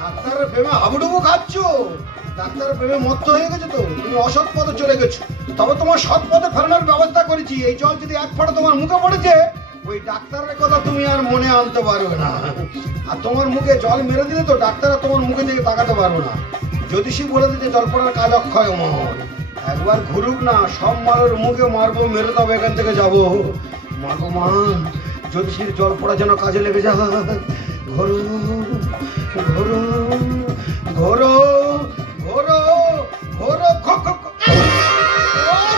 ডাক্তারের প্রেমে হাবুডুবু খাচ্ছ, ডাক্তারের প্রেমে মত্ত হয়ে গেছে তো, তুমি অসৎ পথে চলে গেছো। তবে তোমার সৎ পথে ফেরানোর ব্যবস্থা করেছি। এই জল যদি এক ফোঁটা তোমার মুখে পড়েছে, ওই ডাক্তারের কথা তুমি আর মনে আনতে পারবে না। আর তোমার মুখে জল মেরে দিলে তো ডাক্তার আর তোমার মুখে দিকে তাকাতে পারবে না। জ্যোতিষী বলে দিতে জল পড়ার কাজ অক্ষয় অমর। একবার ঘুরুক না, সব মারের মুখে মারবো, মেরে তবে এখান থেকে যাবো। মা গো মা, জ্যোতিষীর জল পড়া যেন কাজে লেগে যায়। ঘোরো ঘোরো ঘোরো ঘোরো ঘোরো,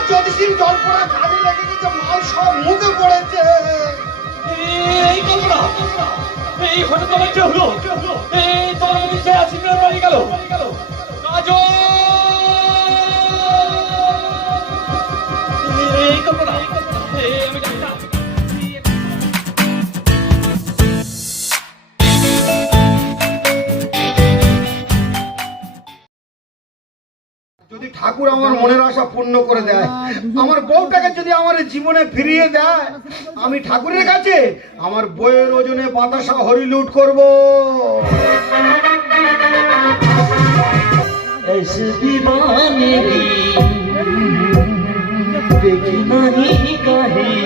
জ্যোতিষীর জল পড়া কাজে লেগে গেছে, মাল সব মুখে পড়েছে। এই কল্পনা, এই হঠাৎ আমার কি হলো? এই তোমার নিচে আছি বাড়ি গেল কাজল। এই কল্পনা, আমি যদি ঠাকুর আমার মনের আশা পূর্ণ করে দেয়, আমার বউটাকে যদি আমার জীবনে ফিরিয়ে দেয়, আমি ঠাকুরের কাছে আমার বইয়ের ওজনে বাতাসা হরিলুট করব। ऐसे दीवानगी देखी नहीं कहीं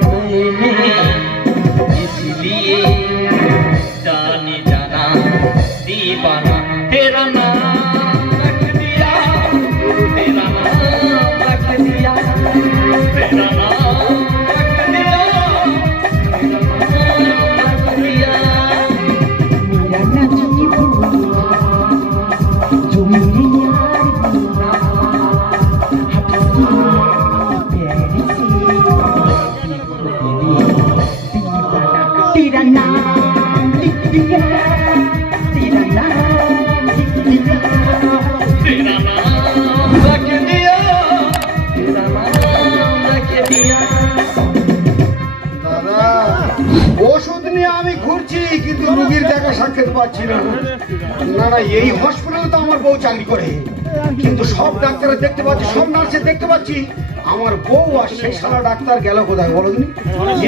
मैंने, इसलिए जाने जाना दीवाना तेरा नाम रख दिया, तेरा नाम रख दिया, तेरा नाम रख दिया, तेरा नाम रख दिया। मेरा नाम जो मेरे यार दीवा, प्यारी सी तेरा नाम लिख दिया, तेरा नाम लिख दिया, तेरा नाम रख दिया, तेरा नाम रख दिया। দাদা, ওষুধ নিয়ে আমি ঘুরছি, কিন্তু রোগীর দেখা সাক্ষাৎ পাচ্ছি না। না না, এই হসপিটালে তো আমার বউ চাকরি করে, কিন্তু সব ডাক্তার দেখতে পাচ্ছি, সব নার্সে দেখতে পাচ্ছি, আমার বউ আর সেই শালা ডাক্তার গেল কোথায় বলো দিন?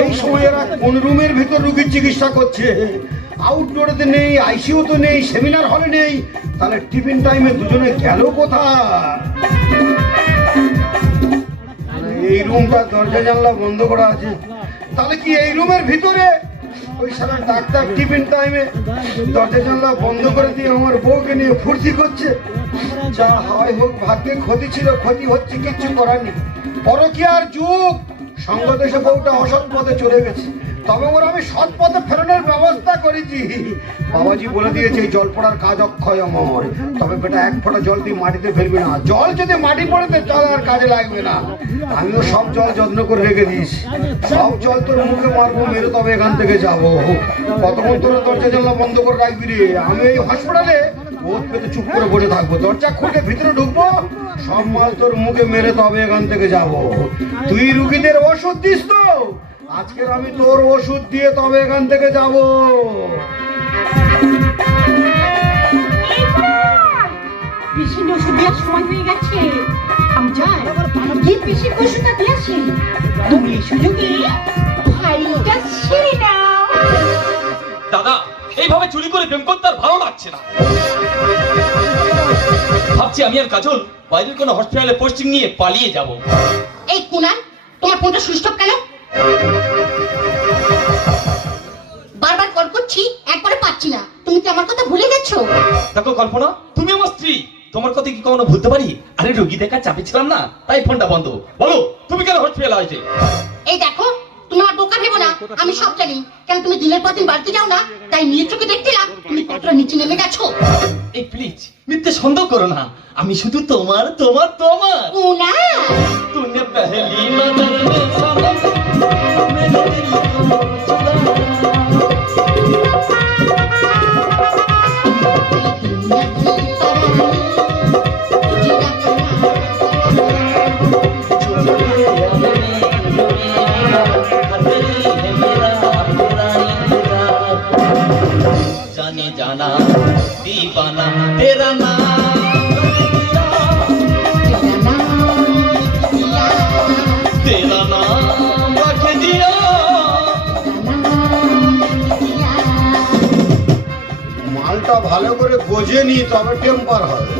এই সময় এরা কোন রুমের ভিতর রোগীর চিকিৎসা করছে? আউটডোরেতে নেই, আইসিইউতে নেই, সেমিনার হলে নেই, তাহলে টিফিন টাইমে দুজনে গেল কোথায়? এই রুমটা দরজা জানলা বন্ধ করা আছে, তাহলে কি এই রুমের ভিতরে ওই সারা ডাক্তার টিফিন টাইমে দরজা জানলা বন্ধ করে দিয়ে আমার বউকে নিয়ে ফুর্তি করছে? যা হয় হোক, ভাগ্যে ক্ষতি ছিল, ক্ষতি হচ্ছে, কিচ্ছু করার নেই। পরকীয়ার যুগ, সঙ্গ দেশে বউটা অসৎ পথে চলে গেছে, তবে ওর আমি সৎ পথে ফেরানোর ব্যবস্থা করেছি। বাবাজি বলে দিয়েছে এই জল পড়ার কাজ অক্ষয় অমর। তবে বেটা, এক ফোঁটা জল তুই মাটিতে ফেলবি না। জল যদি মাটি পড়ে জল আর কাজে লাগবে না। আমিও সব জল যত্ন করে রেখে দিস, সব জল তোর মুখে মারবো, মেরে তবে এখান থেকে যাবো। কতক্ষণ তোর দরজা জানলা বন্ধ করে রাখবি রে? আমি এই হসপিটালে বোধ পেতে চুপ করে বসে থাকবো, দরজা খুলে ভিতরে ঢুকবো, সব মাল তোর মুখে মেরে তবে এখান থেকে যাবো। তুই রুগীদের ওষুধ দিস তো? আজকের আমি তোর ওষুধ দিয়ে তবে এখান থেকে যাব। পিসির ওষুধ দেওয়ার সময় হয়ে গেছে, আমি যাই গিয়ে পিসির ওষুধটা দিয়ে আসি। তুমি এই সুযোগে ভাইটা ছেড়ে নাও। দাদা, এইভাবে চুরি করে প্রেম করতে আর ভালো লাগছে না। ভাবছি আমি আর কাজল বাইরের কোনো হসপিটালে পোস্টিং নিয়ে পালিয়ে যাব। এই কুনাল, তোমার ফোনটা সুইচ অফ কেন? বারবার কল করছি, একবারে পাচ্ছি না। তুমি কি আমার কথা ভুলে গেছো? দেখো কল্পনা, তুমি আমার স্ত্রী, তোমার কথা কি কখনো ভুলতে পারি? আরে রোগী দেখার চাপে ছিলাম না, তাই ফোনটা বন্ধ। বলো তুমি কেন হসপিটালে আসে? এই দেখো, তুমি আমার বোকা ভেবো না, আমি সব জানি। কেন তুমি দিনের পর দিন বাড়িতে যাও না, তাই নিজের চোখে দেখছিলাম তুমি কতটা নিচে নেমে গেছো। এই প্লিজ মিথ্যে সন্দেহ করো না, আমি শুধু তোমার তোমার তোমার। কুনা, तूने पहली नजर में सनम मेरे दिल को चुरा। जाने जाना दीवाना तेरा नाम तेरा नाम रख दिया মুখটা ভালো করে গোজে নি তবে টেম্পার হবে।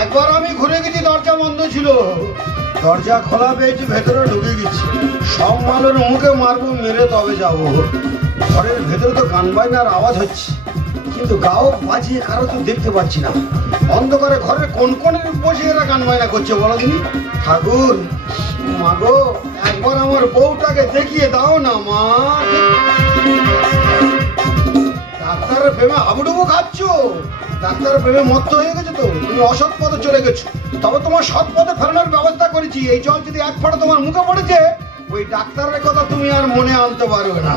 একবার আমি ঘুরে গেছি, দরজা বন্ধ ছিল, দরজা খোলা পেয়েছি, ভেতরে ঢুকে গেছি। সব মালের মুখে মারবো, মেরে তবে যাবো। ঘরের ভেতরে তো গান বাজনার আওয়াজ হচ্ছে, কিন্তু গাও বাজিয়ে কারো তো দেখতে পাচ্ছি না। অন্ধকারে ঘরের কোন কোণে বসে এরা গান বাজনা করছে বলো দিনি। ঠাকুর মাগো, একবার আমার বউটাকে দেখিয়ে দাও না মা। ডাক্তারের প্রেমে হাবুডুবু খাচ্ছ, ডাক্তারের প্রেমে মত্ত হয়ে গেছে তো, তুমি অসৎ পথে চলে গেছো। তবে তোমার সৎ পথে ফেরানোর ব্যবস্থা করেছি। এই জল যদি এক ফোঁটা তোমার মুখে পড়েছে, ওই ডাক্তারের কথা তুমি আর মনে আনতে পারবে না।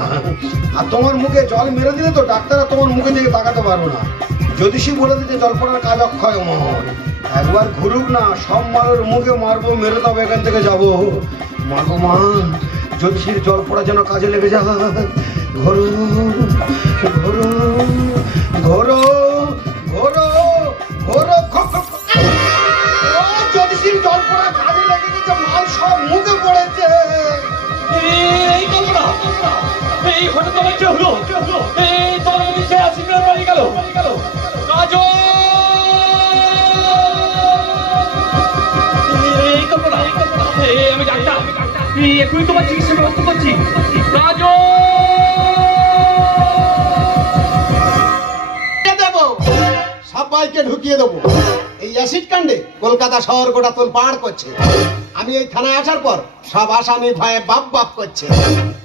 আর তোমার মুখে জল মেরে দিলে তো ডাক্তার তোমার মুখে দিকে তাকাতে পারবে না। জ্যোতিষী বলে দিতে জল পড়ার কাজ অক্ষয় অমর। একবার ঘুরুক না, সব মালের মুখে মারবো, মেরে তবে এখান থেকে যাবো। মাগো মা, জ্যোতিষীর জল পড়া যেন কাজে লেগে যায়। ঘোরো ঘোরো ঘোরো ঘোরো ঘোরো। জ্যোতিষীর জল পড়া কাজে লেগে গেছে, মাল সব মুখে পড়েছে। এই কল্পনা, এই হঠাৎ আমার কি হলো? এই তোমার নিচে সিগন্যাল বাড়ি গেল। কাজল, এই কল্পনা, আমি ডাক্তার, এখনই তোমার চিকিৎসার ব্যবস্থা করছি। কাজল, সবাইকে ঢুকিয়ে দেবো। এই অ্যাসিড কাণ্ডে কলকাতা শহর গোটা তোল পাহাড় করছে। আমি এই থানায় আসার পর সব আসামি ভয়ে বাপ বাপ করছে।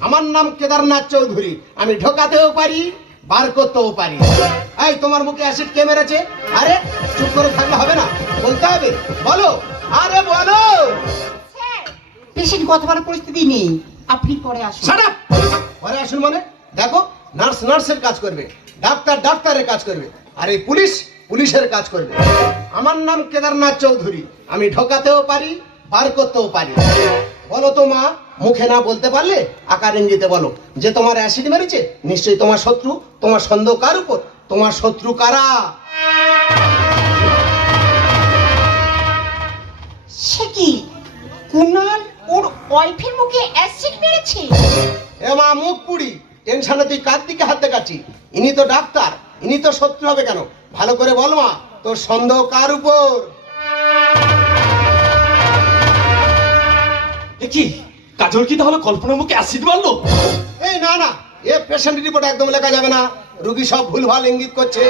আমার নাম কেদারনাথ চৌধুরী। আমি ঢোকাতেও পারি, বার করতেও পারি। এই তোমার মুখে অ্যাসিড কে মেরেছে? আরে চুপ করে থাকলে হবে না, বলতে হবে। বলো, আরে বলো। পেশেন্ট গতবার পরিস্থিতি নেই, আপনি পরে আসুন। Shut up! পরে আসুন মানে? দেখো, নার্স নার্সের কাজ করবে, ডাক্তার ডাক্তারের কাজ করবে, আর এই পুলিশ পুলিশের কাজ করবে। আমার নাম কেদারনাথ চৌধুরী। আমি ঢোকাতেও পারি, বার করতেও পারি। বলো তো মা, মুখে না বলতে পারলে আকার ইঙ্গিতে বলো যে তোমার অ্যাসিড মেরেছে নিশ্চয়ই তোমার শত্রু। তোমার সন্দেহ কার উপর? তোমার শত্রু কারা? সে কি কুনাল ওর ওয়াইফের মুখে অ্যাসিড মেরেছে? এ মা, মুখ পুড়ি, টেনশনে তুই কার দিকে হাত দেখাচ্ছি? ইনি তো ডাক্তার, ইনি তো শত্রু হবে কেন? ভালো করে বল মা, তোর সন্দেহ কার উপর? কি কাজল কি তাহলে কল্পনার মুখে অ্যাসিড মারলো? এই না না, এ পেশেন্ট রিপোর্ট একদম লেখা যাবে না। রুগী সব ভুলভাল ইঙ্গিত করছে।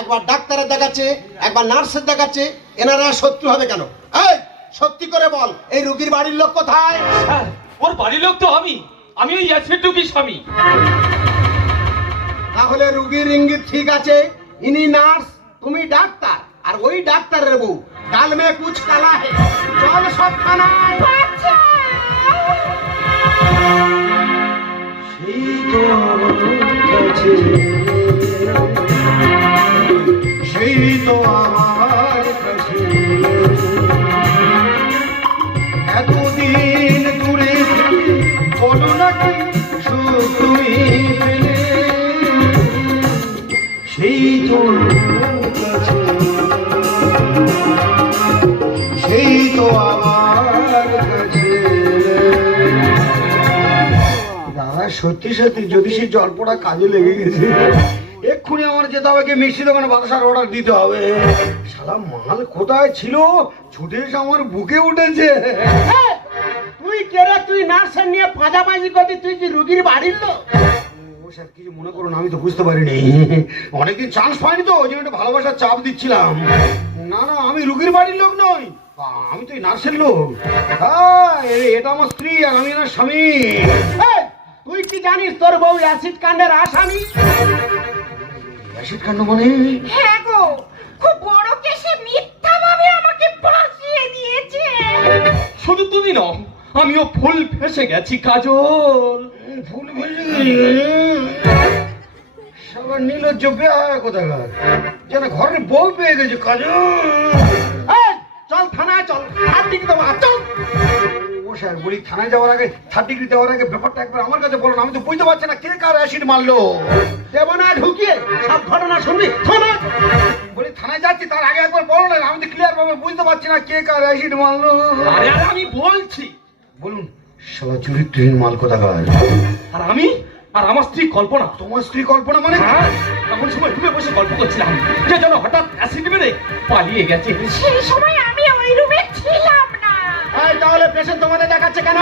একবার ডাক্তারের দেখাচ্ছে, একবার নার্সের দেখাচ্ছে। এনারা শত্রু হবে কেন? এই সত্যি করে বল, এই রুগীর বাড়ির লোক কোথায়? স্যার, ওর বাড়ির লোক তো আমি ওই অ্যাসিড রুগীর স্বামী। তাহলে রুগীর ইঙ্গিত ঠিক আছে। ইনি নার্স, তুমি ডাক্তার, আর ওই ডাক্তারের বউ। গাল মে কুছ কালা হে। চল সব থানায়। সেই তো আমার কাছে, সেই তো আমার কাছে, এতদিন দূরে বলো নাকি শুধুই পেলে। সেই তো আমার কাছে, সেই তো আমার কাছে। দাদা সত্যি সত্যি জ্যোতিষীর জল পড়া কাজে লেগে গেছে। এক্ষুনি আমার যেতে হবে, কি মিষ্টি দোকানে বাতাসার অর্ডার দিতে হবে। শালা মাল কোথায় ছিল, ছুটে এসে আমার বুকে উঠেছে। তুই কে রে? তুই নার্সের নিয়ে পাজামাজি করবি? তুই কি রুগীর বাড়ির লোক? ও স্যার, কিছু মনে করুন, আমি তো বুঝতে পারিনি। অনেকদিন চান্স পাইনি তো, ওই জন্য একটু ভালোবাসার চাপ দিচ্ছিলাম। না না, আমি রুগীর বাড়ির লোক নই, আমি তো এই নার্সের লোক। হ্যাঁ, এটা আমার স্ত্রী আর আমি এনার স্বামী। তুই কি জানিস তোর বউ অ্যাসিড কাণ্ডের আসামি? অ্যাসিড কাণ্ড মানে? হ্যাঁ গো, খুব বড় কেসে মিথ্যাভাবে আমাকে ফাঁসিয়ে দিয়েছে। শুধু তুমি নও, আমিও ফুল ফেসে গেছি কাজল। ফুল ভেসে গেছে। সবার নির্লজ্জ বেহায়া কোথাকার, যেন ঘরের বউ পেয়ে গেছে কাজল। চল থানায় চল, আর দিকে দেবো, চল। ও স্যার, বলি থানায় যাওয়ার আগে, 3rd ডিগ্রি দেওয়ার আগে ব্যাপারটা একবার আমার কাছে বলুন। আমি তো বুঝতে পারছি না কে কার অ্যাসিড মারলো। দেবো না ঢুকিয়ে, সব ঘটনা শুনবি। বলি থানায় যাচ্ছি, তার আগে একবার বলো না, আমি তো ক্লিয়ার ভাবে বুঝতে পারছি না কে কার অ্যাসিড মারলো। আরে আমি বলছি, বলুন। সবার চরিত্রহীন মাল কোথাকার। আর আমি আর আমার স্ত্রী কল্পনা। তোমার স্ত্রী কল্পনা মানে? হ্যাঁ, এমন সময় রুমে বসে গল্প করছিলাম যে যেন হঠাৎ অ্যাসিড মেরে পালিয়ে গেছে। সেই সময় আমি ওই রুমে ছিলাম না। এই তাহলে পেশেন্ট তোমাদের দেখাচ্ছে কেন?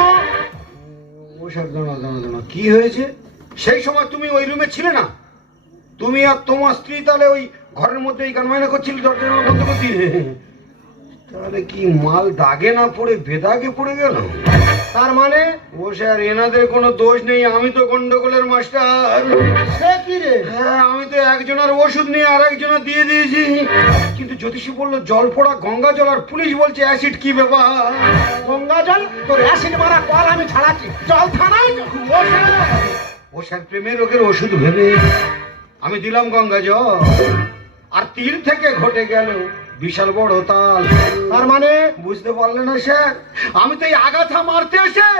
ও স্যার দাঁড়া, কি হয়েছে? সেই সময় তুমি ওই রুমে ছিলে না? তুমি আর তোমার স্ত্রী তাহলে ওই ঘরের মধ্যে এই গান মাইনা করছিলে, দরজা জানালা বন্ধ করে দিয়ে? তাহলে কি মাল দাগে না পড়ে বেদাগে পড়ে গেল? তার মানে? ও স্যার, এনাদের কোনো দোষ নেই, আমি তো গন্ডগোলের মাস্টার। সে কি রে? হ্যাঁ, আমি তো একজনের ওষুধ নিয়ে আর একজনের দিয়ে দিয়েছি, কিন্তু জ্যোতিষী বললো জল পড়া গঙ্গা জল, আর পুলিশ বলছে অ্যাসিড। কি ব্যাপার? গঙ্গা জল? তোর অ্যাসিড মারা কল আমি ছাড়াচ্ছি, চল থানায়। ও স্যার, প্রেমের রোগের ওষুধ ভেবে আমি দিলাম গঙ্গা জল, আর তীর থেকে ঘটে গেল বিশাল বড় তাল। তার মানে? বুঝতে পারলে না স্যার? আমি তো এই আগাথা মারতে এসে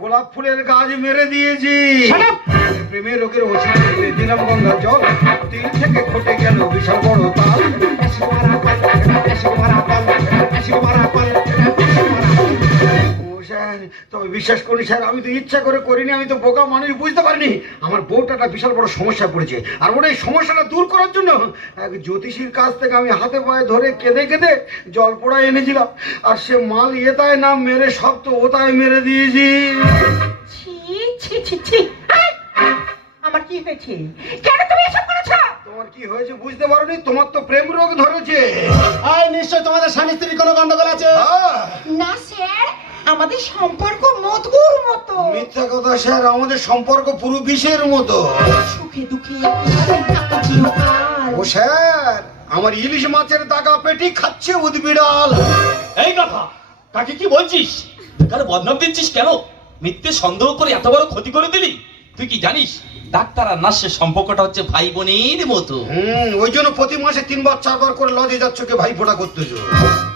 গোলাপ ফুলের গাছ মেরে দিয়েছি। প্রেমের রোগের ওষুধ ভেবে দিলাম গঙ্গা জল, তীর থেকে ঘটে গেল বিশাল বড় তাল। ও স্যার, তবে বিশ্বাস করুন স্যার, আমি তো ইচ্ছা করে করিনি, আমি তো বোকা মানুষ, বুঝতে পারিনি আমার বউটা একটা বিশাল বড় সমস্যা পড়েছে, আর ওর এই সমস্যাটা দূর করার জন্য এক জ্যোতিষীর কাছ থেকে আমি হাতে পায়ে ধরে কেঁদে কেঁদে জল পোড়া এনেছিলাম, আর সে মাল এতায় না মেরে সব তো ওতায় মেরে দিয়েছি। ছি ছি ছি ছি। এই, আমার কি হয়েছে? কেন তুমি এসব করেছো? তোমার কি হয়েছে বুঝতে পারোনি? তোমার তো প্রেম রোগ ধরেছে। এই নিশ্চয় তোমাদের স্বামী স্ত্রীর কোনো গন্ডগোল আছে। না স্যার, আমাদের সম্পর্ক মধুর মতো। মিথ্যা কথা স্যার, আমাদের সম্পর্ক পুরো বিষের মতো। সুখে দুঃখে একসাথে থাকা চিরকাল। ও স্যার, আমার ইলিশ মাছের দাগা পেটি খাচ্ছে উদবিড়াল। এই কথা কাকে কি বলছিস? বেকার বদনাম দিচ্ছিস কেন? মিথ্যে সন্দেহ করে এত বড় ক্ষতি করে দিলি। তুই কি জানিস ডাক্তার আর নার্সের সম্পর্কটা হচ্ছে ভাই বোনের মতো। ওই জন্য প্রতি মাসে 3 বার 4 বার করে লজে যাচ্ছ কে ভাই ফোটা করতেছো।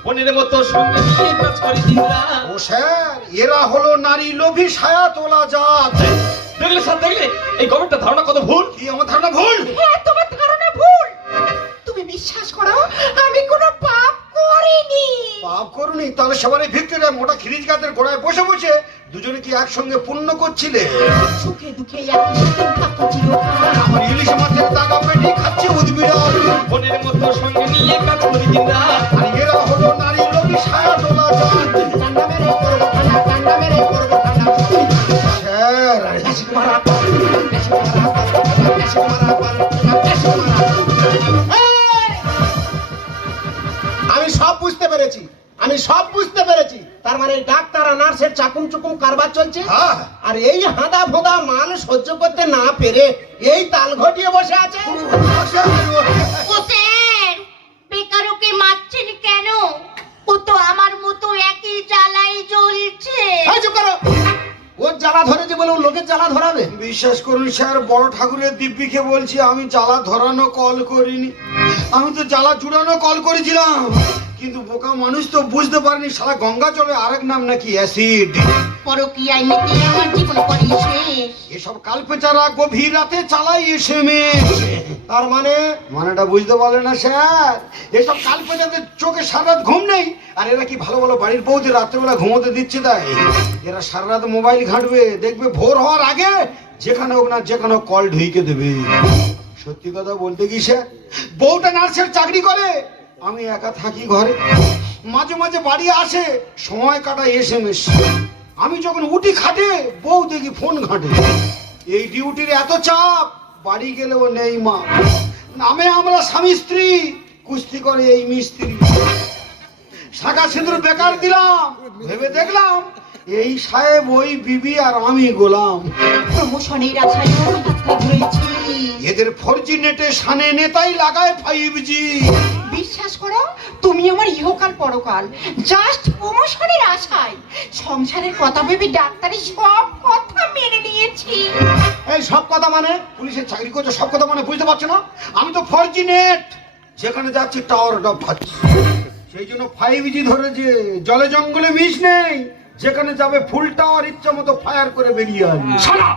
বোনের মতো সঙ্গে নিয়ে কাজ করি দিনরাত। ও স্যার, এরা হলো নারী লোভী ছায়া তোলা জাত। দেখলে স্যার, দেখলে এই গভর্নমেন্টের ধারণা কত ভুল। কি আমার ধারণা ভুল? হ্যাঁ, তোমার ধারণা ভুল। তুমি বিশ্বাস করো, আমি কোনো পাপ করিনি। পাপ করুনি? তাহলে সবার এই ভিক্টোরিয়া মোটা খিরিজ গাছের গোড়ায় বসে বসে দুজনে কি একসঙ্গে পুণ্য করছিলে? সুখে দুঃখে একসাথে থাকা চিরকাল। আমার ইলিশ মাছের দাগা পেটি খাচ্ছে উদবিড়াল। বোনের মতো সঙ্গে নিয়ে কাজ করি দিনরাত। আর এরা হলো নারী লোভী ছায়া তোলা জাত। কান্না মেরে করবো ঠান্ডা, কান্না মেরে করবো ঠান্ডা। স্যার, অ্যাসিড মারা কল, অ্যাসিড মারা কল, অ্যাসিড মারা কল, অ্যাসিড মারা কল। এই! আমি সব বুঝতে পেরেছি, আমি সব বুঝতে পেরেছি। তার মানে এই ডাক্তার আর নার্সের চাকুম চুকুম কারবার চলছে, হ্যাঁ। আর এই হাঁদা ভোঁদা মাল সহ্য করতে না পেরে এই তাল ঘটিয়ে বসে আছে। ও স্যার, বেকার ওকে মারছেন কেন? ও তো আমার মতো একই জ্বালাই জ্বলছে। এই চুপ করো। ওর জ্বালা ধরেছে বলে ও লোকের জ্বালা ধরাবে? বিশ্বাস করুন স্যার, বড় ঠাকুরের দিব্যিকে বলছি, আমি জ্বালা ধরানো কল করিনি, আমি তো জ্বালা জুড়ানো কল করেছিলাম। কিন্তু বোকা মানুষ তো বুঝতে পারেনি শালা গঙ্গা জলে আরেক নাম নাকি অ্যাসিড। পরকীয়ায় মেতে আমার জীবন করে শেষ। এসব কালপেচারা গভীর রাতে চালাই এসএমএস। তার মানে? মানেটা বুঝতে পারলে না স্যার? এসব কালপেচাদের চোখে সারা রাত ঘুম নেই, আর এরা কি ভালো ভালো বাড়ির বউদের রাত্রেবেলা ঘুমোতে দিচ্ছে? তাই এরা সারা রাত মোবাইল ঘাঁটবে, দেখবে ভোর হওয়ার আগে যেখানে হোক না যেখানে কল ঢুইকে দেবে। সত্যি কথা বলতে কি স্যার, বউটা নার্সের চাকরি করে, আমি একা থাকি ঘরে, মাঝে মাঝে বাড়ি আসে, সময় কাটায় এসএমএস। আমি যখন উঠি খাটে, বউ দেখি ফোন ঘাঁটে। এই ডিউটির এত চাপ, বাড়ি গেলেও নেই মা। নামে আমরা স্বামী স্ত্রী, কুস্তি করে এই মিস্ত্রি। শাখা সিঁদুর বেকার দিলাম, ভেবে দেখলাম এই সাহেব ওই বিবি আর আমি গোলাম। প্রমোশনের আশায় আমি ধাক্কা ধরেছি। এদের 4G নেটে সানে নেতাই লাগায় 5G। বিশ্বাস করো, তুমি আমার ইহকাল পরকাল জাস্ট প্রমোশনের আশায় সংসারের কথা ভেবে ডাক্তারি সব কথা মেনে নিয়েছি। এই সব কথা মানে? পুলিশের চাকরি করছে, সব কথা মানে বুঝতে পারছো না? আমি তো 4G নেট, যেখানে যাচ্ছি টাওয়ার ডব খাচ্ছি, সেই জন্য 5G ধরেছে। জলে জঙ্গলে মিশ নেই, যেখানে যাবে ফুল টাওয়ার ইচ্ছা মতো ফায়ার করে বেরিয়ে আসবে। শালা